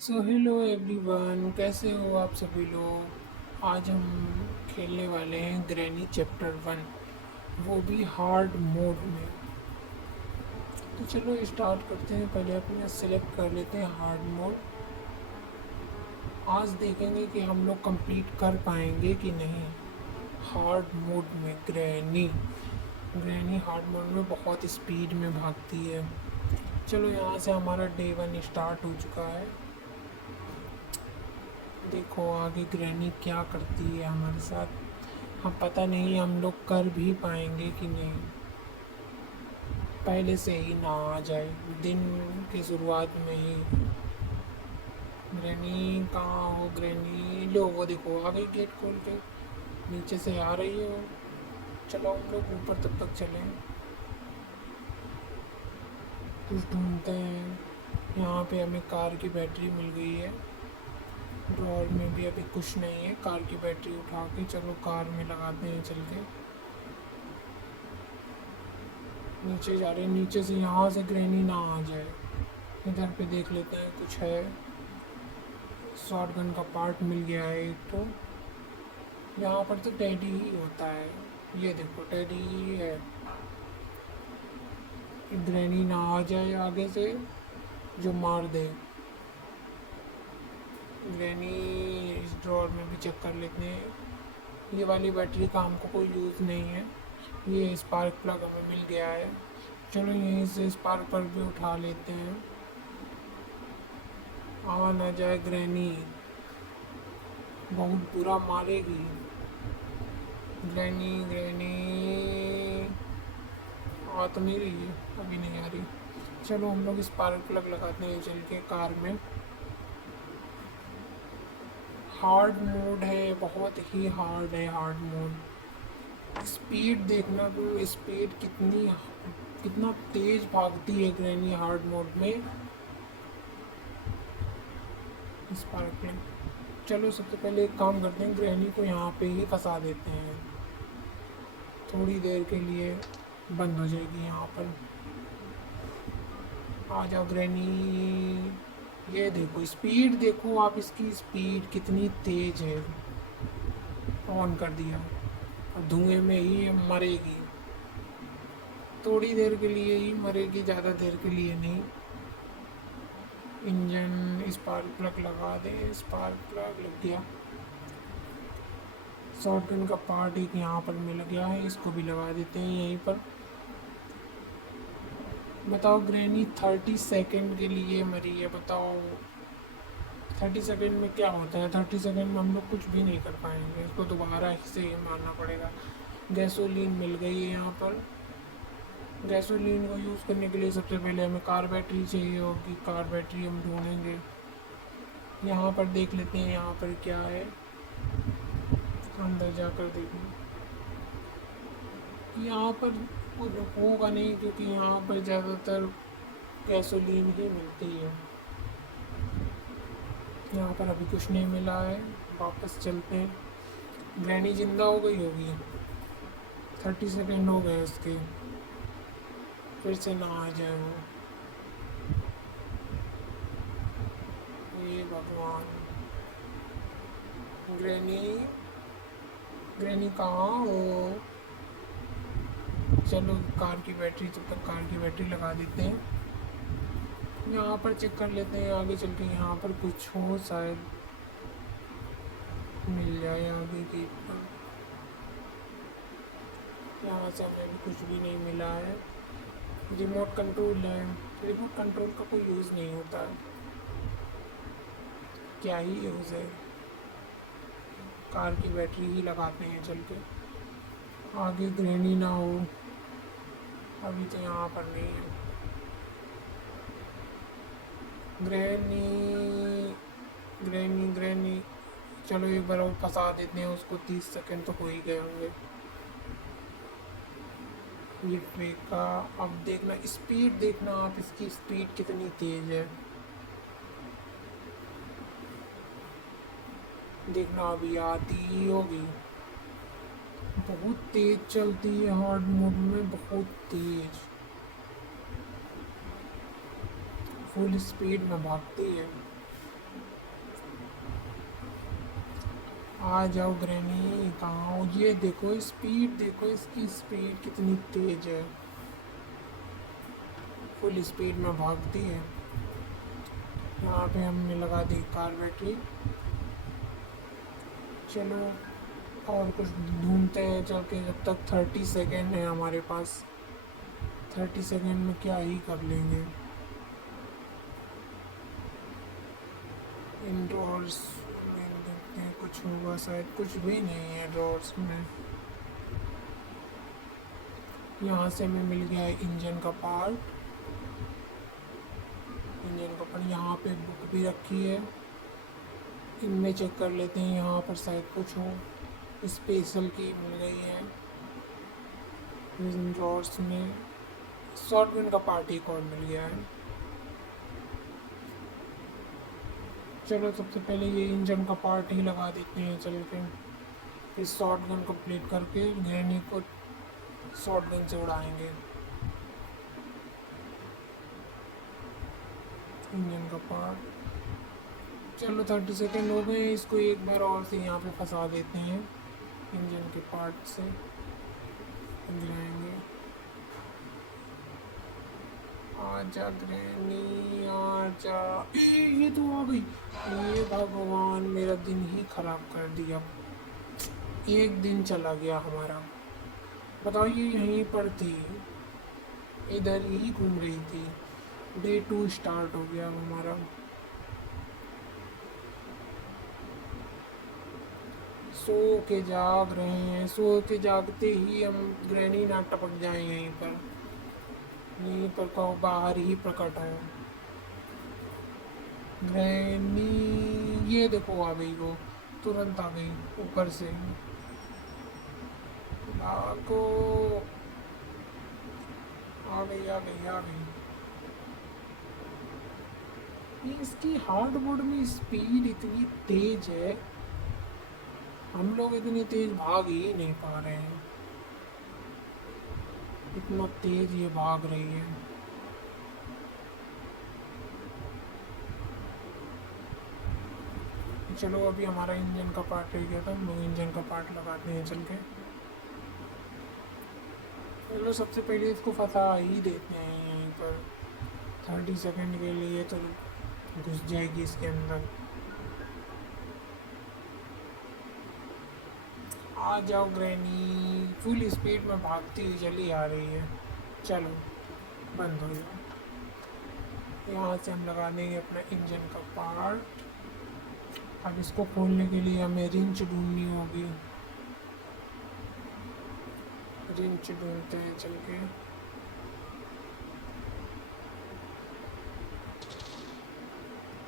So hello everyone, कैसे हो आप सभी लोग। आज हम खेलने वाले हैं ग्रैनी चैप्टर 1, वो भी हार्ड मोड में। तो चलो स्टार्ट करते हैं। पहले अपने सेलेक्ट कर लेते हैं हार्ड मोड। आज देखेंगे कि हम लोग कंप्लीट कर पाएंगे कि नहीं। हार्ड मोड में ग्रैनी ग्रैनी हार्ड मोड में बहुत स्पीड में भागती है। चलो यहाँ से हमारा डे 1 स्टार्ट हो चुका है। देखो आगे ग्रैनी क्या करती है हमारे साथ। हम पता नहीं हम लोग कर भी पाएंगे कि नहीं। पहले से ही ना आ जाए दिन की शुरुआत में ही। ग्रैनी कहाँ हो ग्रैनी? लो वो देखो आ गई गेट खोल के, नीचे से आ रही है वो। चलो हम लोग ऊपर तब तक चलें, कुछ ढूंढते हैं। यहाँ पे हमें कार की बैटरी मिल गई है। ड्रॉर में भी अभी कुछ नहीं है। कार की बैटरी उठा के चलो कार में लगाते हैं चल के। नीचे जा रहे हैं, नीचे से यहाँ से ग्रैनी ना आ जाए। इधर पे देख लेते हैं कुछ है। शॉर्ट गन का पार्ट मिल गया है एक तो। यहाँ पर तो टेडी ही होता है। ये देखो टेडी ही है। ग्रैनी ना आ जाए आगे से जो मार दे। ग्रैनी इस ड्रॉर में भी चेक कर लेते हैं। ये वाली बैटरी का हमको कोई यूज़ नहीं है। ये स्पार्क प्लग हमें मिल गया है। चलो यहीं से स्पार्क प्लग भी उठा लेते हैं। आ ना जाए ग्रैनी, बहुत बुरा मारेगी। ग्रैनी ग्रैनी आ तो नहीं रही है, अभी नहीं आ रही। चलो हम लोग स्पार्क प्लग लगाते हैं चल के कार में। हार्ड मोड है, बहुत ही हार्ड है हार्ड मोड। स्पीड देखना तो, स्पीड कितना तेज भागती है ग्रैनी हार्ड मोड में। Spark plug. चलो सबसे पहले एक काम करते हैं, ग्रैनी को यहाँ पे ही फंसा देते हैं। थोड़ी देर के लिए बंद हो जाएगी यहाँ पर। आ जाओ ग्रैनी। ये देखो स्पीड, देखो आप इसकी स्पीड कितनी तेज है। ऑन कर दिया और धुएं में ही मरेगी। थोड़ी देर के लिए ही मरेगी, ज़्यादा देर के लिए नहीं। इंजन स्पार्क प्लग लगा दे। स्पार्क प्लग लग गया। शॉटगन का पार्ट एक यहाँ पर मिल गया है, इसको भी लगा देते हैं यहीं पर। बताओ ग्रैनी 30 सेकेंड के लिए मरी है, बताओ 30 सेकेंड में क्या होता है। 30 सेकेंड में हम लोग कुछ भी नहीं कर पाएंगे, इसको दोबारा से ही मारना पड़ेगा। गैसोलीन मिल गई है यहाँ पर। गैसोलीन को यूज़ करने के लिए सबसे पहले हमें कार बैटरी चाहिए होगी। कार बैटरी हम ढूंढेंगे। यहाँ पर देख लेते हैं यहाँ पर क्या है, अंदर जाकर देखें। यहाँ पर कुछ होगा नहीं क्योंकि यहाँ पर ज़्यादातर गैसोलीन ही मिलती है। यहाँ पर अभी कुछ नहीं मिला है, वापस चलते हैं। ग्रैनी जिंदा हो गई होगी। 30 सेकेंड हो गए उसके, फिर से ना आ जाए वो। ये भगवान। ग्रैनी ग्रैनी कहाँ हो? चलो कार की बैटरी, जब तक कार की बैटरी लगा देते हैं। यहाँ पर चेक कर लेते हैं आगे चल के, यहाँ पर कुछ हो शायद मिल जाए आगे की पर। यहाँ से हमें कुछ भी नहीं मिला है। रिमोट कंट्रोल है, रिमोट कंट्रोल का कोई यूज़ नहीं होता है। क्या ही यूज़ है। कार की बैटरी ही लगाते हैं चल के, आगे ग्रैनी ना हो। अभी तो यहाँ पर नहीं है ग्रैनी। Granny granny. चलो एक बार और फंसा देते हैं उसको। 30 सेकेंड तो हो ही गए होंगे। ये ट्रेक का अब देखना, स्पीड देखना आप, इसकी स्पीड कितनी तेज़ है देखना। अभी आती ही होगी। बहुत तेज चलती है हार्ड मोड में, बहुत तेज, फुल स्पीड में भागती है। आ जाओ ग्रैनी, कहाँ हो? ये देखो स्पीड, देखो इसकी स्पीड कितनी तेज है, फुल स्पीड में भागती है। यहाँ पे हमने लगा दी कार बैटरी। चलो और कुछ ढूंढते हैं चल के, जब तक 30 सेकेंड है हमारे पास। 30 सेकेंड में क्या ही कर लेंगे। इंडोर्स में देखते हैं कुछ होगा, शायद कुछ भी नहीं है डोर्स में। यहाँ से हमें मिल गया है इंजन का पार्ट। इंजन का पार्ट यहाँ पे बुक भी रखी है, इनमें चेक कर लेते हैं। यहाँ पर शायद कुछ हो, स्पेशल की मिल गई है। इन ड्रॉर्स में शॉटगन का पार्ट एक और मिल गया है। चलो सबसे पहले ये इंजन का पार्ट ही लगा देते हैं चल के, फिर शॉटगन कंप्लीट करके ग्रैनी को शॉटगन से उड़ाएंगे। इंजन का पार्ट। चलो 30 सेकेंड हो गए, इसको एक बार और से यहाँ पे फंसा देते हैं। इंजन के पार्ट से गिराएंगे। आजा ग्रैनी आजा। ये तो आ गई। ये भगवान मेरा दिन ही खराब कर दिया, एक दिन चला गया हमारा। बताओ, ये यहीं पर थी, इधर ही घूम रही थी। डे 2 स्टार्ट हो गया हमारा। सो के जाग रहे हैं, सो के जागते ही हम ग्रैनी ना टपक जाए यहीं पर। यहीं पर कहो बाहर ही प्रकट हो ग्रैनी। ये देखो आ गई वो, तुरंत आ गई ऊपर से। भागो। आ गई आ गई आ गई। ये इसकी हार्डबोर्ड में स्पीड इतनी तेज है, हम लोग इतनी तेज भाग ही नहीं पा रहे हैं। इतना तेज ये भाग रही है। चलो अभी हमारा इंजन का पार्ट रह गया था, हम लोग इंजन का पार्ट लगाते हैं चल के। चलो सबसे पहले इसको फंसा ही देते हैं यहीं पर। 30 सेकेंड के लिए तो घुस जाएगी इसके अंदर। आ जाओ ग्रैनी, फुल स्पीड में भागती हुई चली आ रही है। चलो बंद हो जाओ। यहाँ से हम लगा देंगे अपना इंजन का पार्ट। अब इसको खोलने के लिए हमें रिंच ढूंढनी होगी। रिंच ढूंढते हैं चल के।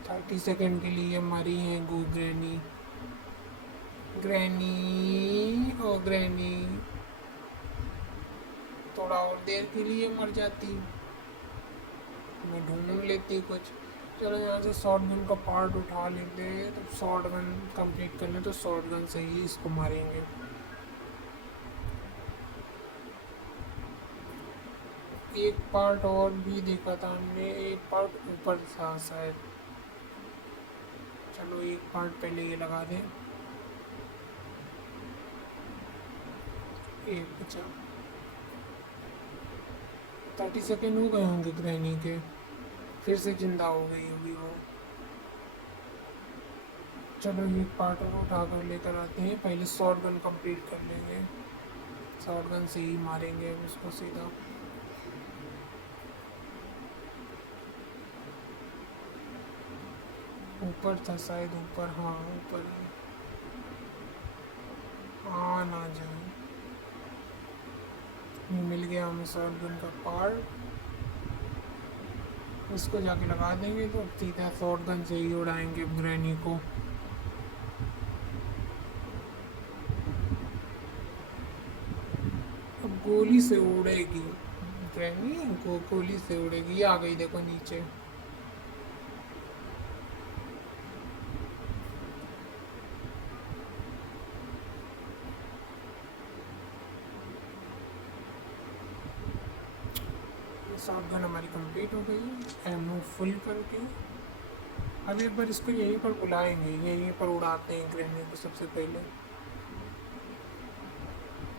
थर्टी सेकेंड के लिए मरी है गो ग्रैनी। ग्रैनी ओ ग्रैनी, थोड़ा और देर के लिए मर जाती, मैं ढूंढ लेती कुछ। चलो यहाँ से शॉर्ट गन का पार्ट उठा लेते हैं, तो शॉर्ट गन कंप्लीट कर लें तो शॉर्ट गन से ही इसको मारेंगे। एक पार्ट और भी देखा था हमने, एक पार्ट ऊपर था शायद। चलो एक पार्ट पहले ये लगा दें। एक बचा। 30 सेकेंड हो गए होंगे ग्रैनी के, फिर से जिंदा हो गई होगी वो। चलो एक पार्ट और उठा कर लेकर आते हैं, पहले शॉर्ट गन कंप्लीट कर लेंगे। शॉर्ट गन से ही मारेंगे अब उसको सीधा। ऊपर था शायद, ऊपर, हाँ ऊपर। हाँ ना जाए। ये मिल गया हमें शॉर्ट गन का पार्ट, इसको जाके लगा देंगे तो सीधा शॉर्ट गन से ही उड़ाएंगे ग्रैनी को। अब गोली से उड़ेगी ग्रैनी, गोली से उड़ेगी। ये आ गई देखो नीचे। शॉटगन हमारी कंप्लीट हो गई, एमओ फुल करके। अब एक बार इसको यहीं पर बुलाएंगे, यहीं पर उड़ाते हैं ग्रैनी को सबसे पहले।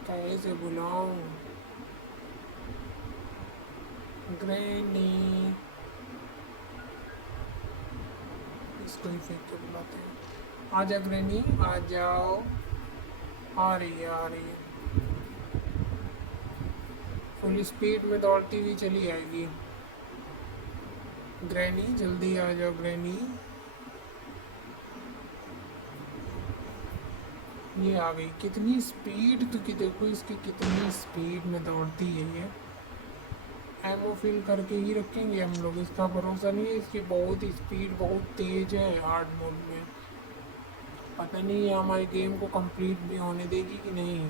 कैसे बुलाऊं ग्रैनी, इसको ही फेंक के बुलाते हैं। आजा ग्रैनी आ जाओ, आ रही है आ रही है, फुल स्पीड में दौड़ती हुई चली आएगी। ग्रैनी जल्दी आ जाओ ग्रैनी, ये आ गई। कितनी स्पीड, तो कि देखो इसकी कितनी स्पीड में दौड़ती है ये। एमओ फिल करके ही रखेंगे हम लोग, इसका भरोसा नहीं है, इसकी बहुत स्पीड बहुत तेज है हार्ड मोड में। पता नहीं ये हमारी गेम को कंप्लीट भी होने देगी कि नहीं।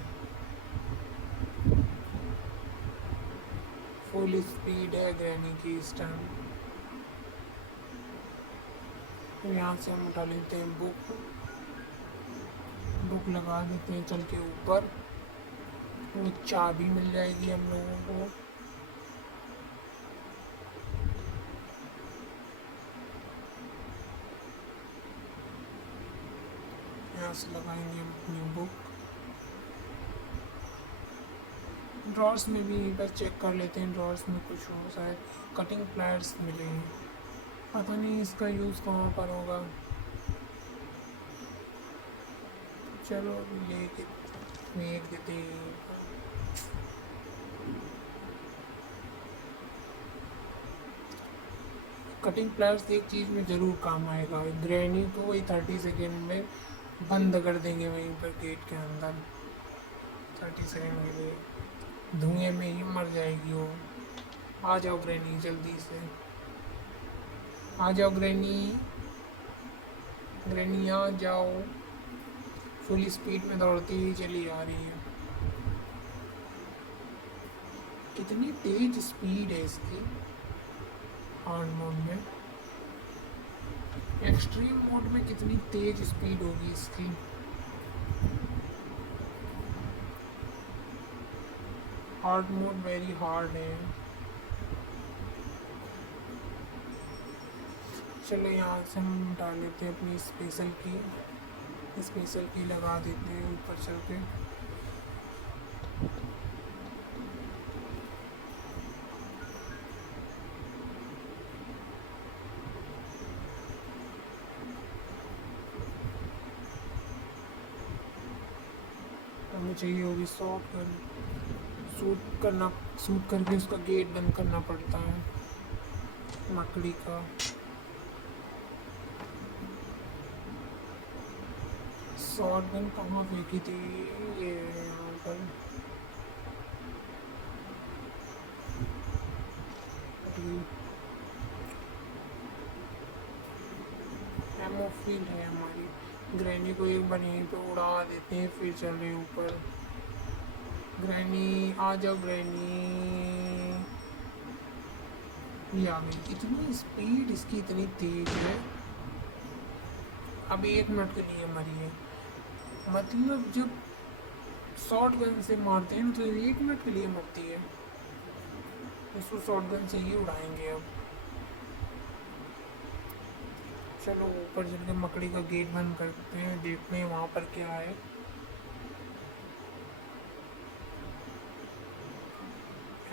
फुल स्पीड है ग्रैनी की इस टाइम। यहाँ से हम उठा लेते हैं बुक, बुक लगा देते हैं चल के ऊपर, वो चाबी मिल जाएगी हम लोगों को। यहाँ से लगाएंगे हम अपनी बुक। ड्रॉर्स में भी बस चेक कर लेते हैं, ड्रॉर्स में कुछ हो, शायद कटिंग प्लायर्स मिले हैं। पता नहीं इसका यूज़ कहाँ पर होगा। चलो लेके फेंक देते हैं। कटिंग प्लायर्स एक चीज़ में ज़रूर काम आएगा, ग्रैनी को वही 30 सेकेंड में बंद कर देंगे वहीं पर गेट के अंदर। 30 सेकेंड के लिए धुएं में ही मर जाएगी वो। आ जाओ ग्रैनी जल्दी से, आ जाओ ग्रैनी, ग्रैनी आ जाओ। फुल स्पीड में दौड़ती हुई चली आ रही है। कितनी तेज स्पीड है इसकी हार्ड मोड में। एक्सट्रीम मोड में कितनी तेज स्पीड होगी इसकी। हार्ड मोड वेरी हार्ड है। चलो यहाँ से हम डाल लेते हैं अपनी स्पेशल की लगा देते हैं ऊपर चल के। हमें चाहिए होगी शॉट गन, शूट करके उसका गेट बंद करना पड़ता है मकड़ी का। शॉट गन कहाँ फेंकी थी, ये यहाँ पर। एमोफिल है हमारी। ग्रैनी को एक बार यहीं पे उड़ा देते हैं, फिर चल रहे ऊपर। ग्रैनी आ जाओ ग्रैनी, ये आ गई। इतनी स्पीड इसकी इतनी तेज है। अब 1 मिनट के लिए मरी है, मतलब जब शॉर्ट गन से मारते हैं तो 1 मिनट के लिए मरती है। इसको शॉर्ट गन से ही उड़ाएंगे अब। चलो ऊपर चल के मकड़ी का गेट बंद करते हैं, देखते हैं वहाँ पर क्या है।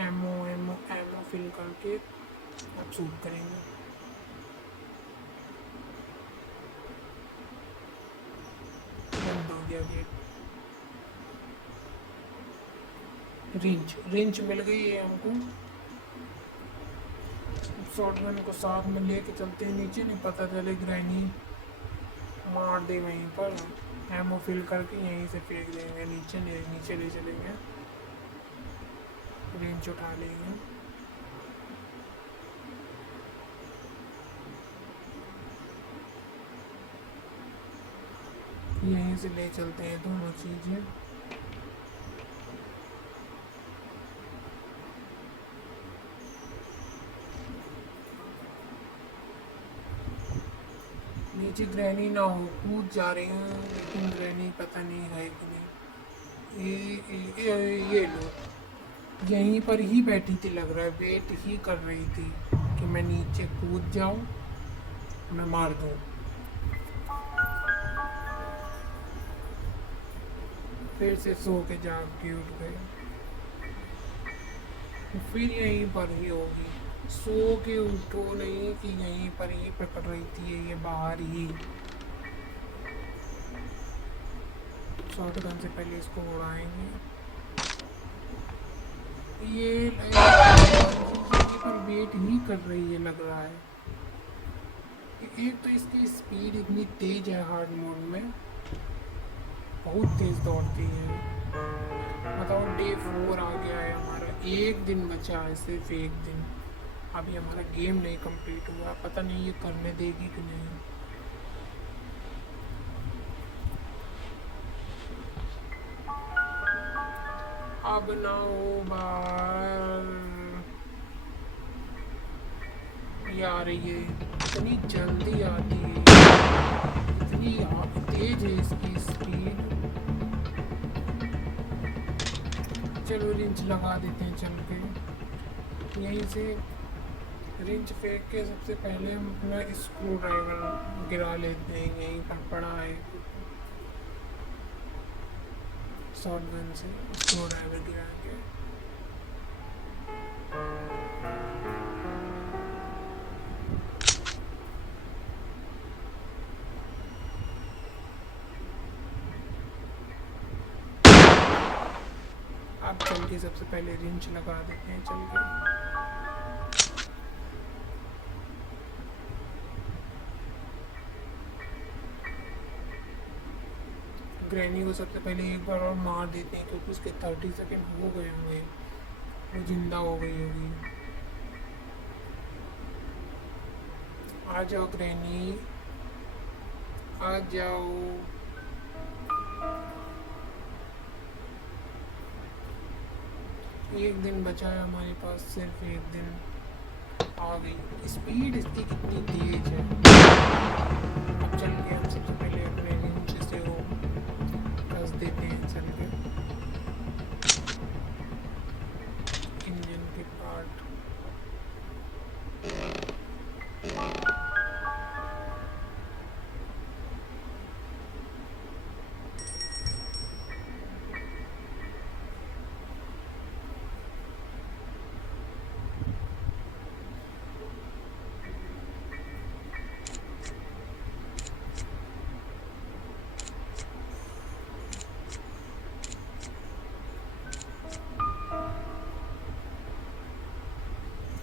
एमओ एमओ एमओ फिल करके अब शूट करेंगे। बंद हो गया गेट। रेंज मिल गई है हमको। शॉटगन को साथ में लेके चलते हैं नीचे, नहीं पता चले ग्रैनी मार दे वहीं पर। एमओ फिल करके यहीं से फेंक देंगे नीचे ले चलेंगे, रेंज उठा लेंगे। यहीं से ले चलते हैं दोनों चीज़ें। नीचे ग्रैनी ना हो, कूद जा रही हूँ लेकिन ग्रैनी पता नहीं है कि नहीं। ये लो, यहीं पर ही बैठी थी, लग रहा है वेट ही कर रही थी कि मैं नीचे कूद जाऊँ मैं मार दूँ। फिर से सो के जाग के उठ गए। फिर यहीं पर ही होगी। सो के उठो नहीं कि यहीं पर ही पकड़ रही थी ये बाहर ही। शॉर्ट गन से पहले इसको उड़ाएंगे। ये पर वेट ही कर रही है लग रहा है। एक तो इसकी स्पीड इतनी तेज है हार्ड मोड में, बहुत तेज दौड़ती है। बताओ डे 4 आ गया है हमारा, एक दिन बचा है, सिर्फ एक दिन। अभी हमारा गेम नहीं कंप्लीट हुआ, पता नहीं ये करने देगी कि नहीं। अब ना हो बार यार, ये इतनी जल्दी आती है, इतनी तेज है इसकी स्पीड। चलो रिंच लगा देते हैं चल के। यहीं से रिंच फेंक के सबसे पहले हम अपना स्क्रू ड्राइवर गिरा लेते हैं, यहीं पर पड़ा है। शॉर्ट गन से स्क्रू ड्राइवर गिरा के अब चल के सबसे पहले रिंच लगा देते हैं चल के। ग्रैनी को सबसे पहले एक बार और मार देते हैं, क्योंकि उसके 30 सेकेंड हो गए होंगे, वो जिंदा हो गई होगी। आ जाओ ग्रैनी, आ जाओ। एक दिन बचा है हमारे पास, सिर्फ एक दिन। आ गई। स्पीड इसकी कितनी तेज है। अब चल के हम सबसे पहले अपने नीचे से वो कस देते हैं चल के इंजन के पार्ट।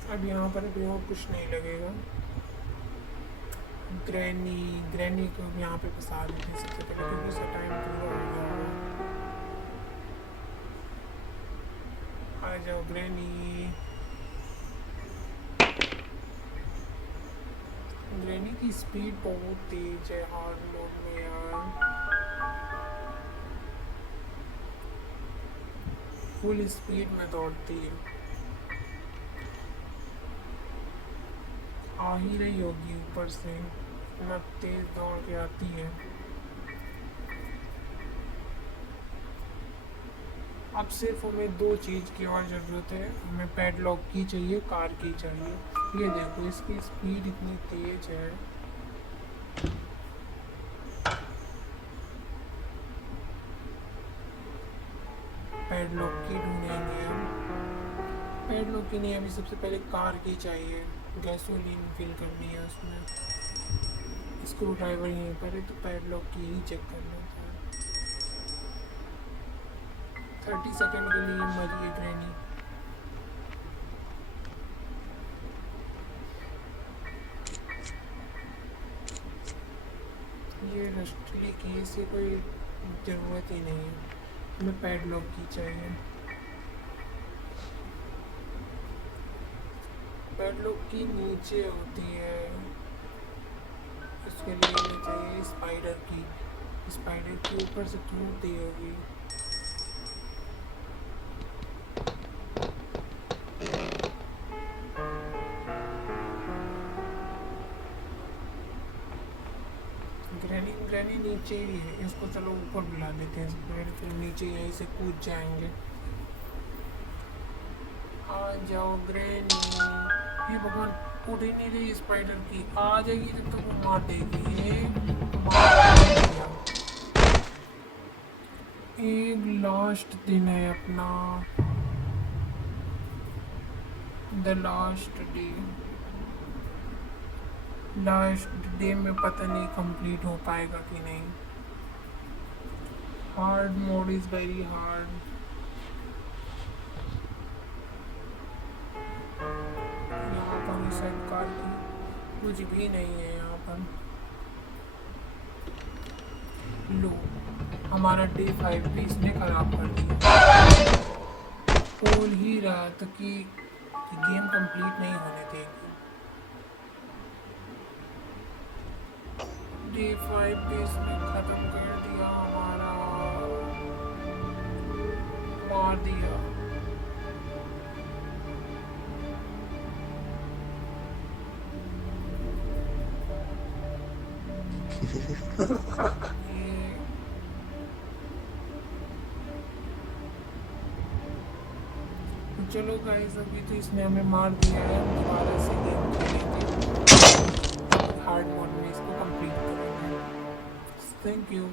अब यहाँ पर अभी और कुछ नहीं लगेगा। ग्रैनी को यहाँ पे फंसा देते हैं सबसे पहले, क्योंकि उसका टाइम पूरा हो गया होगा। आ जाओ ग्रैनी। ग्रैनी की स्पीड बहुत तेज है हार्ड मोड में यार, फुल स्पीड में दौड़ती है। आ ही रही होगी ऊपर से, इतना तेज दौड़ के आती है। अब सिर्फ हमें दो चीज़ की और ज़रूरत है। हमें पैडलॉक की चाहिए, कार की चाहिए। ये देखो इसकी स्पीड इतनी तेज है। पैडलॉक की ढूंढेंगे हम। पैडलॉक की नहीं, अभी सबसे पहले कार की चाहिए। गैसोलीन फिल करनी है उसमें। स्क्रू ड्राइवर यहीं पर है, तो पैडलॉक की ही चेक करना था। 30 सेकेंड के लिए मरी है ग्रैनी। ये रस्टली की से कोई ज़रूरत ही नहीं है, हमें पैडलॉक की चाहिए। पैडलॉक की नीचे होती है, उसके लिए हमें चाहिए स्पाइडर की। स्पाइडर की ऊपर से टूटती होगी। ग्रैनी नीचे ही है, इसको चलो ऊपर बुला लेते हैं, फिर नीचे यहीं से कूद जाएंगे। आ जाओ ग्रैनी। ये भगवान, उठ ही नहीं रही स्पाइडर की, आ जाएगी जब तक वो मार देगी। ये मार दिया। एक लास्ट दिन है अपना, the last day. Last day में पता नहीं कंप्लीट हो पाएगा कि नहीं। Hard mode is very hard. यहाँ पर इस कार की कुछ भी नहीं है यहाँ पर। लो, हमारा डे 5 भी इसने खराब कर दिया। बोल ही रहा था कि गेम कंप्लीट नहीं होने देगी। डे 5 भी इसने खत्म कर दिया हमारा, मार दिया। ये चलो गाइस, अभी तो इसने हमें मार दिया है, हम दोबारा से गेम खेलेंगे हार्ड मोड में, इसको कंप्लीट करेंगे। Thank you.